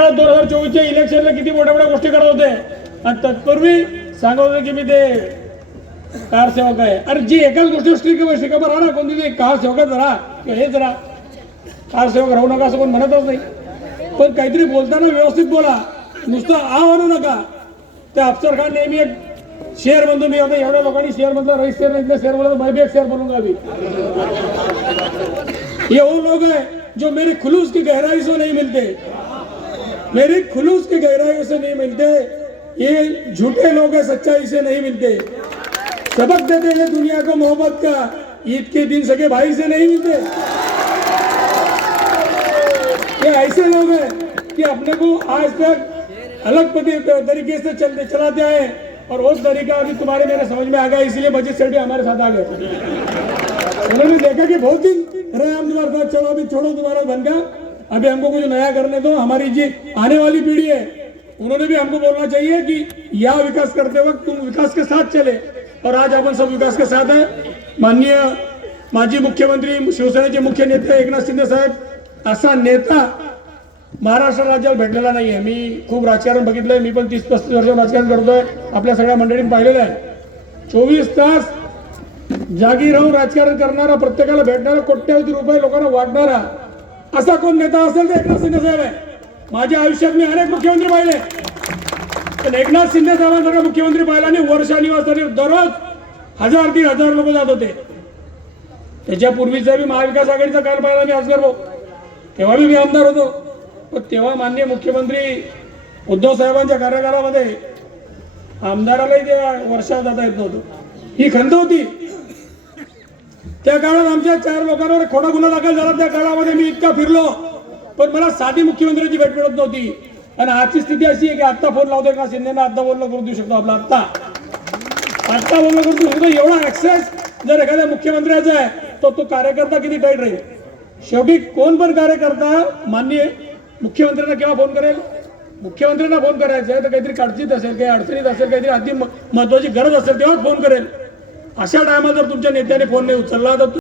काळात 2024च्या इलेक्शनला किती मोठ्या मोठ्या गोष्टी करत होते आणि तत्पूर्वी सांगत होते की मी ते कार सेवक आहे. अरे जी एकाच गोष्टी स्टिकअप राहा ना, कोणती कार सेवकच राहा किंवा हेच राहा, कार सेवक राहू नका असं कोण म्हणतच नाही. पण काहीतरी बोलताना व्यवस्थित बोला, नुसतं आणू नका. ते अफसर खान नेहमी एक शेअर बनतो, मी आता एवढ्या लोकांनी शेअर बनतो, रईस शेअर नाही शेअर बोला, मैं भी एक शेअर बनूंगा अभी. ये वो लोग हैं जो मेरे खुलूस की गहराई से नहीं मिलते, मेरी खुलूस की गहराई से नहीं मिलते. ये झूठे लोग हैं, सच्चाई से नहीं मिलते. सबक देते हैं दुनिया को मोहब्बत का, ईद के दिन सके भाई से नहीं मिलते. ये ऐसे लोग हैं कि अपने को आज तक अलग तरीके से चलाते आए और वो तरीका अभी तुम्हारे मेरे समझ में आ गया, इसलिए मजीद सेठ भी हमारे साथ आ गए. उन्होंने देखा कि बहुत दिन रहे हम तुम्हारे साथ, चलो अभी छोड़ो तुम्हारा धन का, अभी हमको कुछ नया करने दो. हमारी जी आने वाली पीढ़ी है, उन्होंने भी हमको बोलना चाहिए कि या विकास करते वक्त तुम विकास के साथ चले. और आज आपण सब विकास के साथ है. माननीय माजी मुख्यमंत्री शिवसेनेचे मुख्य नेते एकनाथ शिंदे साहेब असा नेता महाराष्ट्र राज्याला भेटलेला नाहीये. मी खूप राजकारण बघितलंय, मी पण 30-35 वर्ष राजकारण करतोय, आपल्या सगळ्या मंडळींनी पाहिलेलं आहे. 24 तास जागी राहून राजकारण करणारा, प्रत्येकाला भेटणारा, कोट्यावधी रुपये लोकांना वाटणारा असा कोण नेता असेल तर एकनाथ शिंदे साहेब आहे. माझ्या आयुष्यात मी अनेक मुख्यमंत्री पाहिले, पण एकनाथ शिंदे साहेबांसारखा मुख्यमंत्री पाहिला नाही. वर्षानिवासाने दररोज 1000-3000 लोक जात होते. त्याच्यापूर्वीचा बी महाविकास आघाडीचा काल पाहिला मी असगर भाऊ, तेव्हा मी आमदार होतो. पण तेव्हा माननीय मुख्यमंत्री उद्धव साहेबांच्या कार्यकाळामध्ये आमदारालाही ते वर्षात जाता येत नव्हतं. ही खंत होती. त्या काळात आमच्या 4 लोकांवर खोटा गुन्हा दाखल झाला. त्या काळामध्ये मी इतका फिरलो, पण मला साधी मुख्यमंत्र्यांची भेट मिळत नव्हती. आणि आजची स्थिती अशी आहे की आत्ता फोन लावतोय का शिंदेना, आत्ता बोलणं करून देऊ शकतो आपला, आत्ता बोलणं करून देऊ शकतो. एवढा ऍक्सेस जर एखाद्या मुख्यमंत्र्याचा आहे तो कार्यकर्ता किती टाईट राहील. शेवटी कोण पण कार्यकर्ता माननीय मुख्यमंत्र्यांना केव्हा फोन करेल, मुख्यमंत्र्यांना फोन करायचा आहे तर काहीतरी काळजीत असेल, काही अडचणीत असेल, काहीतरी अति महत्वाची गरज असेल तेव्हाच फोन करेल. अशा टायमात जर तुमच्या नेत्याने फोन नाही उचलला तर